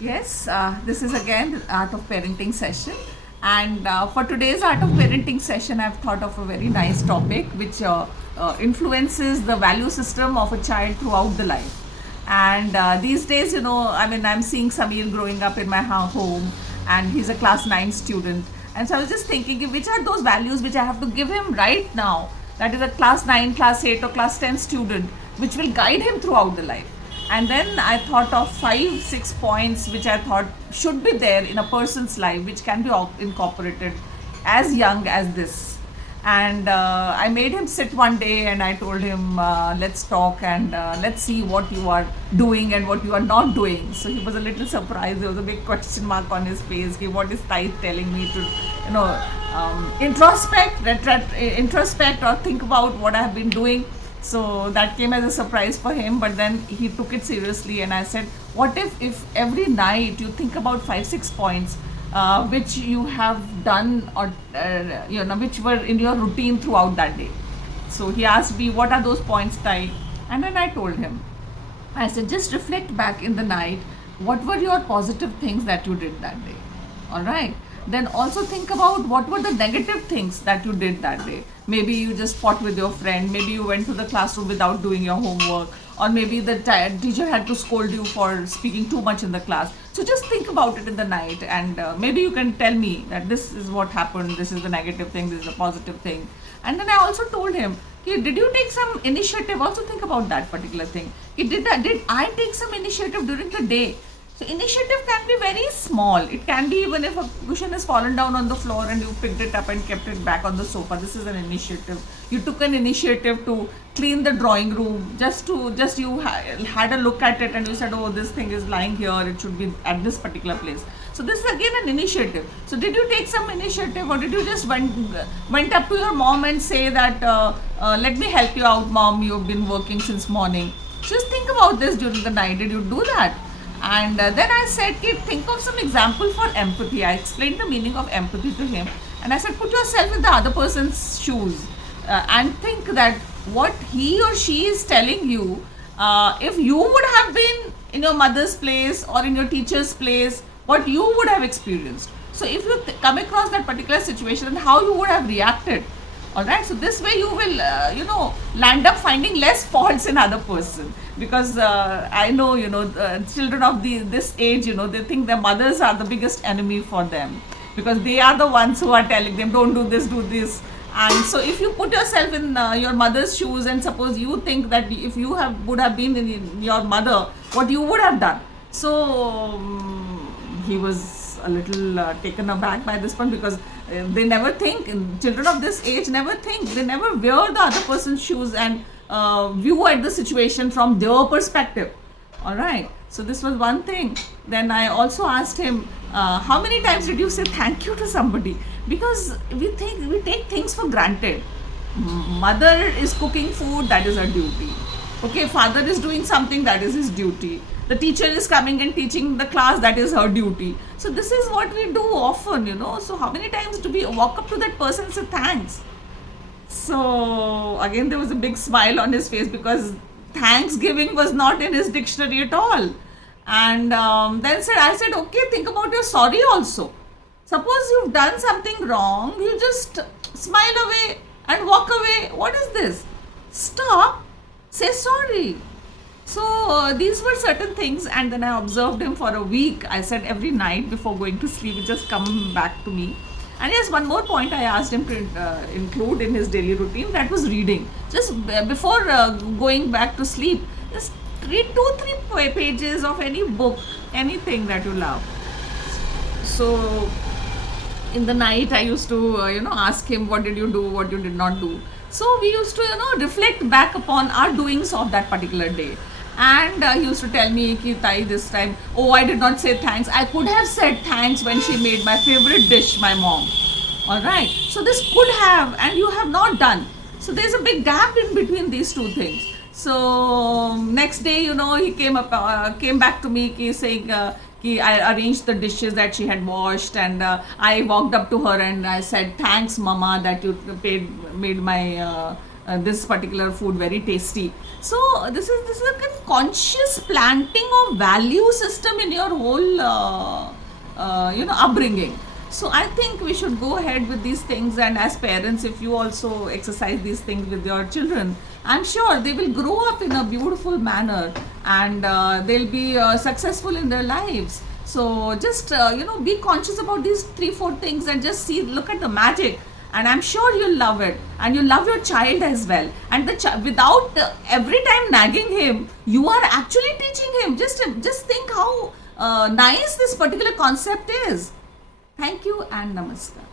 Yes, this is again the Art of Parenting session. And for today's Art of Parenting session, I've thought of a very nice topic which influences the value system of a child throughout the life. And these days, I'm seeing Samir growing up in my home, and he's a class 9 student. And so I was just thinking, which are those values which I have to give him right now, that is a class 9, class 8, or class 10 student, which will guide him throughout the life. And then I thought of 5, 6 points which I thought should be there in a person's life, which can be incorporated as young as this. And I made him sit one day and I told him, let's talk and let's see what you are doing and what you are not doing. So he was a little surprised. There was a big question mark on his face. What is Tide telling me to, introspect or think about what I have been doing? So that came as a surprise for him, but then he took it seriously. And I said, what if every night you think about 5, 6 points which you have done, or which were in your routine throughout that day? So he asked me, what are those points, Tai? And then I told him, I said, just reflect back in the night. What were your positive things that you did that day? All right. Then also think about what were the negative things that you did that day. Maybe you just fought with your friend. Maybe you went to the classroom without doing your homework. Or maybe the teacher had to scold you for speaking too much in the class. So just think about it in the night, and maybe you can tell me that this is what happened, this is the negative thing, this is the positive thing. And then I also told him, "Okay, did you take some initiative? Also think about that particular thing. Okay, did I take some initiative during the day?" So initiative can be very small. It can be even if a cushion has fallen down on the floor and you picked it up and kept it back on the sofa. This is an initiative. You took an initiative to clean the drawing room. Just you had a look at it and you said, oh, this thing is lying here. It should be at this particular place. So this is again an initiative. So did you take some initiative, or did you just went up to your mom and say that let me help you out, mom? You've been working since morning. Just think about this during the night. Did you do that? And then I said, think of some example for empathy. I explained the meaning of empathy to him. And I said, put yourself in the other person's shoes and think that what he or she is telling you, if you would have been in your mother's place or in your teacher's place, what you would have experienced. So if you come across that particular situation, how you would have reacted. All right, so this way you will land up finding less faults in other person, because I know children of this age, they think their mothers are the biggest enemy for them, because they are the ones who are telling them don't do this. And so if you put yourself in your mother's shoes, and suppose you think that if you would have been in your mother, what you would have done. So he was a little taken aback by this point, because they never think, children of this age never think, they never wear the other person's shoes and view at the situation from their perspective. All right, so this was one thing. Then I also asked him, how many times did you say thank you to somebody? Because we take things for granted. Mother is cooking food, that is her duty. Okay, father is doing something, that is his duty. The teacher is coming and teaching the class, that is her duty. So this is what we do often, So how many times do we walk up to that person and say thanks? So again, there was a big smile on his face, because Thanksgiving was not in his dictionary at all. And then I said, okay, think about your sorry also. Suppose you've done something wrong, you just smile away and walk away. What is this? Stop, say sorry. So these were certain things, and then I observed him for a week. I said every night before going to sleep, he just come back to me. And yes, one more point I asked him to include in his daily routine, that was reading. Just before going back to sleep, just read 2-3 pages of any book, anything that you love. So in the night, I used to ask him, what did you do, what you did not do. So we used to reflect back upon our doings of that particular day. And he used to tell me, ki Tai, this time, oh, I did not say thanks. I could have said thanks when she made my favorite dish, my mom. All right. So this could have, and you have not done. So there's a big gap in between these two things. So next day, he came back to me, saying, I arranged the dishes that she had washed, and I walked up to her and I said, thanks, Mama, that you made my this particular food very tasty. So this is a conscious planting of value system in your whole upbringing. So I think we should go ahead with these things, and as parents, if you also exercise these things with your children, I'm sure they will grow up in a beautiful manner, and they'll be successful in their lives. So just be conscious about these 3-4 things, and just look at the magic, and I'm sure you'll love it, and you love your child as well. And without every time nagging him, you are actually teaching him. Just think how nice this particular concept is. Thank you and namaskar.